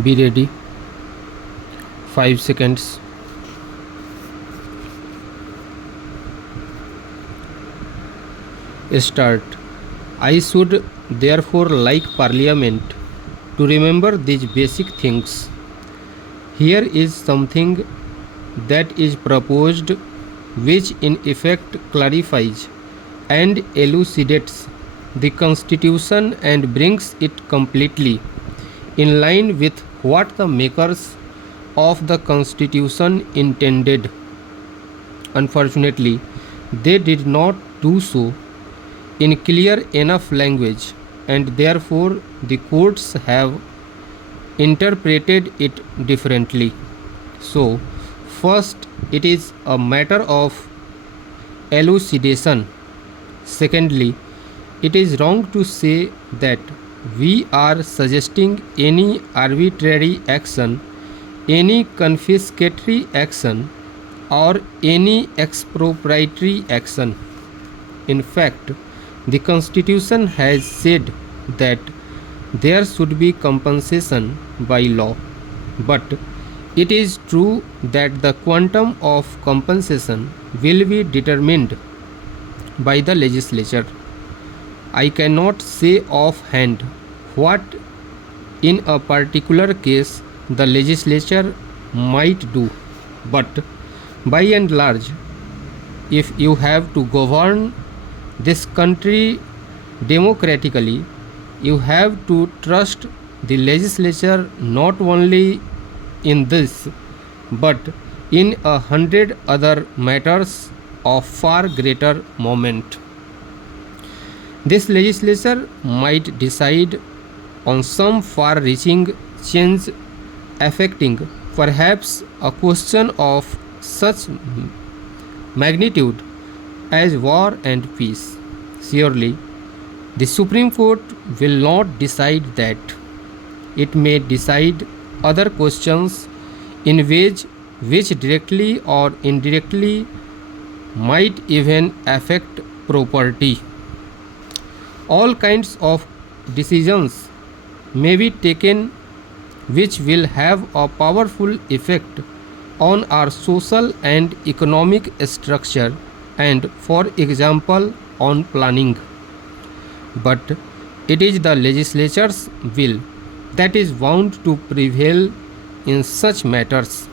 Be ready. 5 seconds. Start. I should therefore like Parliament to remember these basic things. Here is something that is proposed which in effect clarifies and elucidates the Constitution and brings it completely in line with what the makers of the Constitution intended. Unfortunately, they did not do so in clear enough language, and therefore the courts have interpreted it differently. So, first, it is a matter of elucidation. Secondly, it is wrong to say that we are suggesting any arbitrary action, any confiscatory action, or any expropriatory action. In fact, the Constitution has said that there should be compensation by law, but it is true that the quantum of compensation will be determined by the legislature. I cannot say offhand what in a particular case the legislature might do, but by and large, if you have to govern this country democratically, you have to trust the legislature not only in this but in 100 other matters of far greater moment. This legislature might decide on some far reaching change affecting perhaps a question of such magnitude as war and peace. Surely, the Supreme Court will not decide that. It may decide other questions in ways which directly or indirectly might even affect property. All kinds of decisions may be taken which will have a powerful effect on our social and economic structure and, for example, on planning. But it is the legislature's will that is bound to prevail in such matters.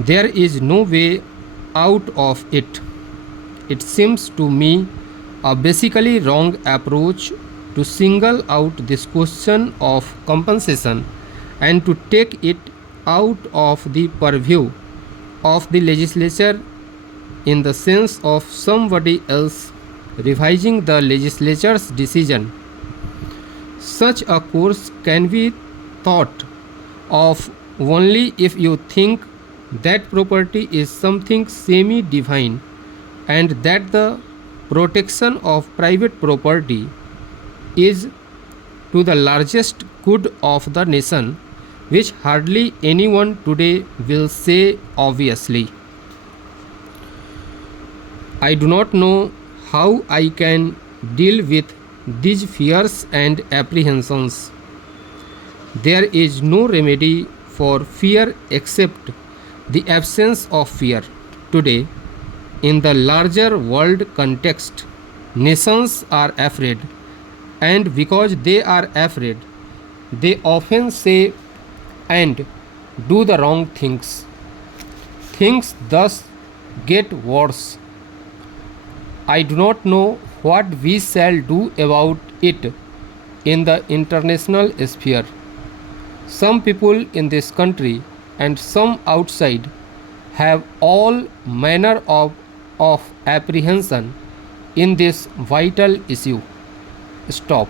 There is no way out of it. It seems to me a basically wrong approach to single out this question of compensation and to take it out of the purview of the legislature in the sense of somebody else revising the legislature's decision. Such a course can be thought of only if you think that property is something semi-divine and that the protection of private property is to the largest good of the nation, which hardly anyone today will say obviously. I do not know how I can deal with these fears and apprehensions. There is no remedy for fear except the absence of fear. Today, in the larger world context, nations are afraid, and because they are afraid, they often say and do the wrong things. Things thus get worse. I do not know what we shall do about it in the international sphere. Some people in this country and some outside have all manner of apprehension in this vital issue. Stop.